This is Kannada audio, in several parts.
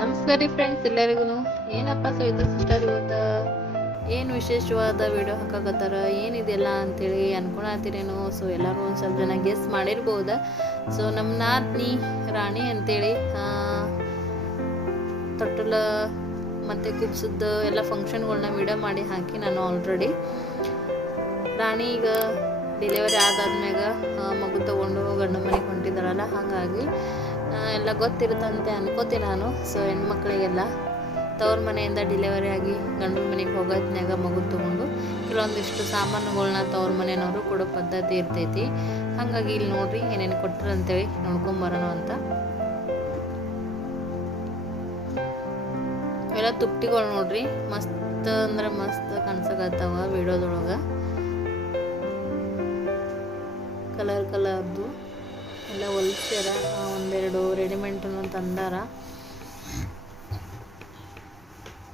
ನಮಸ್ಕಾರ ರೀ ಫ್ರೆಂಡ್ಸ್ ಎಲ್ಲರಿಗೂ. ಏನಪ್ಪ ಇದು ಸಿಸ್ಟರ್ ಇವತ್ತು ಏನು ವಿಶೇಷವಾದ ವಿಡಿಯೋ ಹಾಕಾಕತ್ತಾರ ಏನಿದೆಲ್ಲ ಅಂತೇಳಿ ಅನ್ಕೊಳತ್ತೀರೇನೋ. ಸೊ ಎಲ್ಲರೂ ಒಂದು ಸ್ವಲ್ಪ ಜನ ಗೆಸ್ ಮಾಡಿರ್ಬೋದ. ಸೊ ನಮ್ಮ ನಾದ್ನಿ ರಾಣಿ ಅಂತೇಳಿ ತೊಟ್ಟಲ ಮತ್ತು ಕುಬ್ಸದ್ದು ಎಲ್ಲ ಫಂಕ್ಷನ್ಗಳನ್ನ ವಿಡಿಯೋ ಮಾಡಿ ಹಾಕಿ ನಾನು ಆಲ್ರೆಡಿ. ರಾಣಿ ಈಗ ಡೆಲಿವರಿ ಆದಾದ್ಮ್ಯಾಗ ಮಗು ತೊಗೊಂಡು ಗಂಡು ಮನೆಗೆ ಹೊಂಟಿದ್ದಾರಲ್ಲ, ಹಾಗಾಗಿ ಎಲ್ಲ ಗೊತ್ತಿರುತ್ತಂತೆ ಅನ್ಕೋತೀನಿ ನಾನು. ಸೊ ಹೆಣ್ಮಕ್ಳಿಗೆಲ್ಲ ತವ್ರ ಮನೆಯಿಂದ ಡೆಲಿವರಿ ಆಗಿ ಗಂಡನ ಮನೆಗೆ ಹೋಗೋದ್ನಾಗ ಮಗು ತೊಗೊಂಡು ಕೆಲವೊಂದಿಷ್ಟು ಸಾಮಾನುಗಳನ್ನ ತವ್ರ ಮನೆಯವರು ಕೊಡೋ ಪದ್ಧತಿ ಇರ್ತೈತಿ. ಹಾಗಾಗಿ ಇಲ್ಲಿ ನೋಡ್ರಿ ಏನೇನು ಕೊಟ್ಟರು ಅಂತೇಳಿ ನೋಡ್ಕೊಂಬರೋಣ ಅಂತ. ಇವೆಲ್ಲ ತುಪ್ಟಿಗಳು ನೋಡ್ರಿ, ಮಸ್ತ್ ಅಂದ್ರೆ ಮಸ್ತ್ ಕಾಣಿಸಕತ್ತಾವ ವಿಡಿಯೋದೊಳಗೆ. ಕಲರ್ ಕಲರ್ದು ಎಲ್ಲ ಹೊಲ್ಸ್ಯಾರ, ಒಂದೆರಡು ರೆಡಿಮೇಡ್ನು ತಂದಾರ.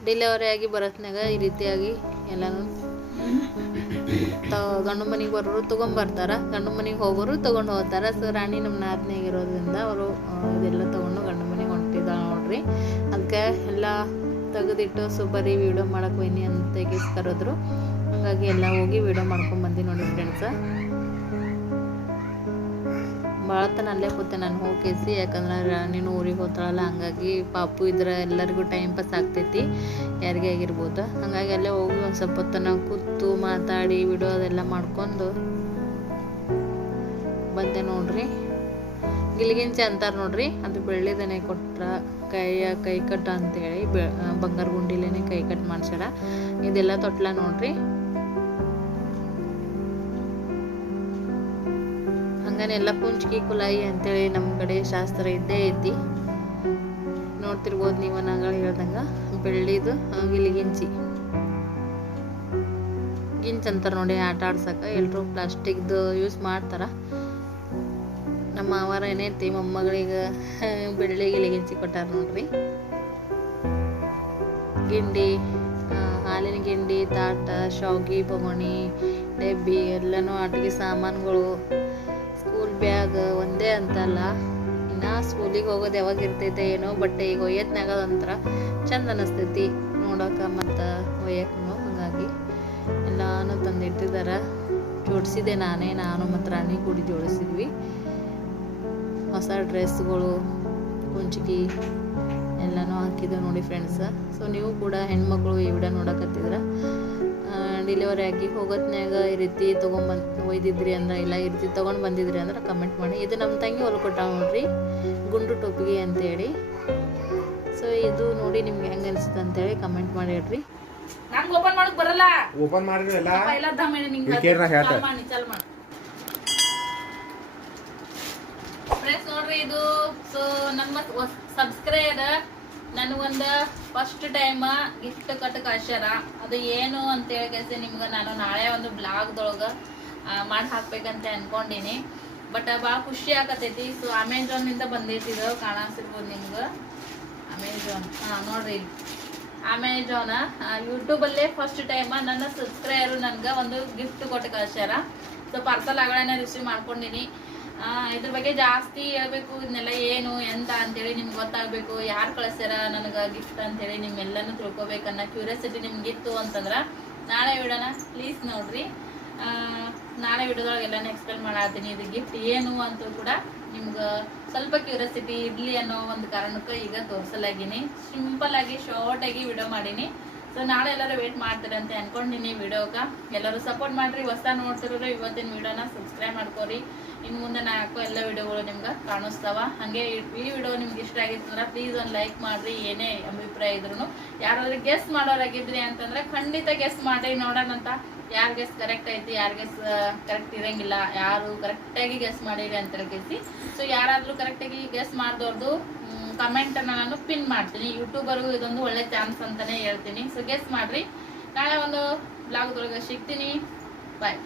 ಡೆಲಿವರಿ ಆಗಿ ಬರೋತ್ನಾಗ ಈ ರೀತಿಯಾಗಿ ಎಲ್ಲನೂ ಗಂಡು ಮನೆಗೆ ಬರೋರು ತೊಗೊಂಬರ್ತಾರ, ಗಂಡು ಮನೆಗೆ ಹೋಗೋರು ತೊಗೊಂಡು ಹೋಗ್ತಾರೆ. ಸೊ ರಾಣಿ ನಮ್ಮ ನಾದ್ನಿಯಾಗಿರೋದ್ರಿಂದ ಅವರು ಇದೆಲ್ಲ ತೊಗೊಂಡು ಗಂಡು ಮನೆಗೆ ಹೊಂಟಿದ್ದಾಳೆ ನೋಡ್ರಿ. ಅದಕ್ಕೆ ಎಲ್ಲ ತೆಗೆದಿಟ್ಟು ಸೂಪರಿ ವೀಡಿಯೋ ಮಾಡಕ್ಕೆ ಹೋಯ್ನಿ ಅಂತ ಕರೆದ್ರು. ಹಾಗಾಗಿ ಎಲ್ಲ ಹೋಗಿ ವೀಡಿಯೋ ಮಾಡ್ಕೊಂಡು ಬಂದಿ ನೋಡಿ ಫ್ರೆಂಡ್ಸ. ಭಾಳ ತನ ಅಲ್ಲೇ ಕೂತೆ ನಾನು ಹೋಗಿಸಿ, ಯಾಕಂದ್ರೆ ನೀನು ಊರಿಗೆ ಹೋಗ್ತಾಳಲ್ಲ, ಹಂಗಾಗಿ ಪಾಪು ಇದ್ರೆ ಎಲ್ಲರಿಗೂ ಟೈಮ್ ಪಾಸ್ ಆಗ್ತೈತಿ, ಯಾರಿಗೆ ಆಗಿರ್ಬೋದು. ಹಾಗಾಗಿ ಅಲ್ಲೇ ಹೋಗಿ ಒಂದು ಸ್ವಲ್ಪ ಹೊತ್ತನ ಕೂತು ಮಾತಾಡಿ ವಿಡಿಯೋ ಅದೆಲ್ಲ ಮಾಡ್ಕೊಂಡು ಬಂದೆ ನೋಡ್ರಿ. ಗಿಲಿಗಿಂಚಿ ಅಂತಾರೆ ನೋಡ್ರಿ, ಅದು ಬೆಳ್ಳಿದನೆ ಕೊಟ್ರ ಕೈ ಕಟ್ಟ ಅಂತೇಳಿ ಬಂಗಾರ ಗುಂಡಿಲೇನೆ ಕೈ ಕಟ್ ಮಾಡ್ಸ್ಯಾರ. ಇದೆಲ್ಲ ತೊಟ್ಲ ನೋಡ್ರಿ. ಹಂಗಾನೆ ಎಲ್ಲ ಪುಂಚ್ಕಿ ಕುಲಾಯಿ ಅಂತೇಳಿ ನಮ್ಮ ಕಡೆ ಶಾಸ್ತ್ರ ಇದ್ದೇ ಐತಿ. ನೋಡ್ತಿರ್ಬೋದು ನೀವು, ನಾಗಳು ಹೇಳ್ದಂಗ ಬೆಳ್ಳಿದು ಗಿಲಿಗಿಂಚಿ ಗಿಂಚ್ ಅಂತಾರೆ ನೋಡಿ ಆಟ ಆಡ್ಸಕ್ಕೆ. ಎಲ್ಲರೂ ಪ್ಲಾಸ್ಟಿಕ್ದು ಯೂಸ್ ಮಾಡ್ತಾರ. ನಮ್ಮ ಮಾವಾರ ಏನೈತಿ ಮೊಮ್ಮಗಳಿಗೆ ಬೆಳ್ಳಿ ಗಿಲಿಗಿಂಚಿ ಕೊಟ್ಟಾರ ನೋಡ್ರಿ. ಗಿಂಡಿ, ಹಾಲಿನ ಗಿಂಡಿ, ತಾಟ, ಶಾವ್ಗಿ, ಬೊಗಣಿ, ಡಬ್ಬಿ, ಎಲ್ಲನೂ ಆಟಿಕೆ ಸಾಮಾನುಗಳು, ಸ್ಕೂಲ್ ಬ್ಯಾಗ್ ಒಂದೇ ಅಂತಲ್ಲ, ಇನ್ನು ಸ್ಕೂಲಿಗೆ ಹೋಗೋದು ಯಾವಾಗ ಇರ್ತೈತೆ ಏನೋ, ಬಟ್ ಈಗ ಒಯ್ಯತ್ನಾಗ ಒಂಥರ ಚಂದ ಅನ್ನಿಸ್ತೈತಿ ನೋಡೋಕೆ ಮತ್ತು ಒಯ್ಯಕ್ಕೂ. ಹಾಗಾಗಿ ಎಲ್ಲಾನು ತಂದಿಟ್ಟಿದ್ದಾರೆ. ಜೋಡಿಸಿದೆ ನಾನು ಮತ್ತು ರಾಣಿ ಕೂಡಿ ಜೋಡಿಸಿದ್ವಿ. ಹೊಸ ಡ್ರೆಸ್ಗಳು, ಕುಂಚಿಗೆ ಎಲ್ಲನೂ ಹಾಕಿದ್ದೇವೆ ನೋಡಿ ಫ್ರೆಂಡ್ಸ. ಸೊ ನೀವು ಕೂಡ ಹೆಣ್ಮಕ್ಳು ಈ ವಿಡಿಯೋ ನೋಡಕತ್ತಿದ್ರೆ ಡೆಲಿವರಿ ಆಗಿ ಹೋಗೋತ್ನಾಗ ಈ ರೀತಿ ಒಯ್ದಿದ್ರಿ ಅಂದ್ರೆ, ಇಲ್ಲ ಈ ರೀತಿ ತೊಗೊಂಡು ಬಂದಿದ್ರಿ ಅಂದ್ರೆ ಕಮೆಂಟ್ ಮಾಡಿ. ಇದು ನಮ್ಮ ತಂಗಿ ಹೊಲ್ಕೊಟ್ಟ ನೋಡ್ರಿ, ಗುಂಡು ಟೋಪಿಗೆ ಅಂತೇಳಿ. ಸೊ ಇದು ನೋಡಿ ನಿಮ್ಗೆ ಹೆಂಗೆ ಅನಿಸುತ್ತೆ ಅಂತೇಳಿ ಕಮೆಂಟ್ ಮಾಡಿ ಹೇಳ್ರಿ. ನಂಗೆ ಓಪನ್ ಮಾಡಕ್ ಬರಲ್ಲ. ಓಪನ್ ಮಾಡಿದ್ರೆ ಎಲ್ಲ ಫ್ರೆಂಡ್ಸ್ ನೋಡ್ರಿ ಇದು. ಸೊ ನಮ್ಮ ಸಬ್ಸ್ಕ್ರೈಬರ್ ನನಗೊಂದು ಫಸ್ಟ್ ಟೈಮ್ ಗಿಫ್ಟ್ ಕಟ್ಟು ಕಳ್ಸ್ಯಾರ. ಅದು ಏನು ಅಂತ ಹೇಳಿ ನಿಮ್ಗೆ ನಾನು ನಾಳೆ ಒಂದು ಬ್ಲಾಗ್ದೊಳಗೆ ಮಾಡಿ ಹಾಕ್ಬೇಕಂತ ಅನ್ಕೊಂಡಿನಿ. ಬಟ್ ಭಾಳ ಖುಷಿ ಆಗತೈತಿ. ಸೊ ಅಮೆಝಾನಿಂದ ಬಂದೈತಿದ್ದು ಕಾಣಿಸಿರ್ಬೋದು ನಿಮ್ಗೆ. ಅಮೆಝಾನ್ ನೋಡ್ರಿ, ಅಮೆಝಾನ್ ಯೂಟ್ಯೂಬಲ್ಲೇ ಫಸ್ಟ್ ಟೈಮ್ ನನ್ನ ಸಬ್ಸ್ಕ್ರೈಬರು ನನಗೆ ಒಂದು ಗಿಫ್ಟ್ ಕೊಟ್ಟು ಕಳ್ಸ್ಯಾರ. ಸೊ ಪಾರ್ಸಲ್ ಆಗಳನ್ನ ರಿಸೀವ್ ಮಾಡ್ಕೊಂಡಿನಿ. ಇದ್ರ ಬಗ್ಗೆ ಜಾಸ್ತಿ ಹೇಳ್ಬೇಕು, ಇದನ್ನೆಲ್ಲ ಏನು ಎಂತ ಅಂತೇಳಿ ನಿಮ್ಗೆ ಗೊತ್ತಾಗಬೇಕು, ಯಾರು ಕಳಿಸ್ಯಾರ ನನಗೆ ಗಿಫ್ಟ್ ಅಂತೇಳಿ ನಿಮ್ಮೆಲ್ಲನೂ ತಿಳ್ಕೊಬೇಕನ್ನೋ ಕ್ಯೂರಿಯಾಸಿಟಿ ನಿಮ್ಗಿತ್ತು ಅಂತಂದ್ರೆ ನಾಳೆ ವಿಡಿಯೋನ ಪ್ಲೀಸ್ ನೋಡ್ರಿ. ನಾಳೆ ವಿಡಿಯೋದೊಳಗೆ ಎಲ್ಲನೂ ಎಕ್ಸ್ಪ್ಲೇನ್ ಮಾಡತ್ತೀನಿ. ಇದು ಗಿಫ್ಟ್ ಏನು ಅಂತ ಕೂಡ ನಿಮ್ಗೆ ಸ್ವಲ್ಪ ಕ್ಯೂರಿಯಾಸಿಟಿ ಇರಲಿ ಅನ್ನೋ ಒಂದು ಕಾರಣಕ್ಕೆ ಈಗ ತೋರಿಸಲಾಗಿನಿ. ಸಿಂಪಲ್ ಆಗಿ ಶಾರ್ಟ್ ಆಗಿ ವಿಡಿಯೋ ಮಾಡೀನಿ. ಸೊ ನಾಳೆ ಎಲ್ಲರೂ ವೇಟ್ ಮಾಡ್ತಾರೆ ಅಂತ ಅನ್ಕೊಂಡಿನಿ ವಿಡಿಯೋಗೆ. ಎಲ್ಲರೂ ಸಪೋರ್ಟ್ ಮಾಡಿರಿ. ಹೊಸ ನೋಡ್ತಿರೋರು ಇವತ್ತಿನ ವಿಡಿಯೋನ ಸಬ್ಸ್ಕ್ರೈಬ್ ಮಾಡ್ಕೋರಿ. ಇನ್ನು ಮುಂದೆ ನಾ ಹಾಕೋ ಎಲ್ಲ ವಿಡಿಯೋಗಳು ನಿಮ್ಗೆ ಕಾಣಿಸ್ತಾವ. ಹಾಗೆ ಈ ವಿಡಿಯೋ ನಿಮ್ಗೆ ಇಷ್ಟ ಆಗಿತ್ತಂದ್ರೆ ಪ್ಲೀಸ್ ಒಂದು ಲೈಕ್ ಮಾಡಿರಿ. ಏನೇ ಅಭಿಪ್ರಾಯ ಇದ್ರು ಯಾರಾದ್ರೂ ಗೆಸ್ ಮಾಡೋರಾಗಿದ್ರಿ ಅಂತಂದ್ರೆ ಖಂಡಿತ ಗೆಸ್ ಮಾಡಿರಿ, ನೋಡೋಣ ಅಂತ. ಯಾರು ಗೆಸ್ ಕರೆಕ್ಟ್ ಐತಿ, ಯಾರು ಗೆಸ್ ಕರೆಕ್ಟ್ ಇರಂಗಿಲ್ಲ, ಯಾರು ಕರೆಕ್ಟಾಗಿ ಗೆಸ್ ಮಾಡಿರಿ ಅಂತ ಕೇಳಿಸಿ. ಸೊ ಯಾರಾದರೂ ಕರೆಕ್ಟಾಗಿ ಗೆಸ್ ಮಾಡಿದವ್ರದ್ದು ಕಮೆಂಟನ್ನು ನಾನು ಪಿನ್ ಮಾಡ್ತೀನಿ. ಯೂಟ್ಯೂಬರ್ಗೂ ಇದೊಂದು ಒಳ್ಳೆ ಚಾನ್ಸ್ ಅಂತಲೇ ಹೇಳ್ತೀನಿ. ಸೊ ಗೆಸ್ ಮಾಡಿರಿ. ನಾಳೆ ಒಂದು ಬ್ಲಾಗ್ದೊಳಗೆ ಸಿಗ್ತೀನಿ. ಬಾಯ್.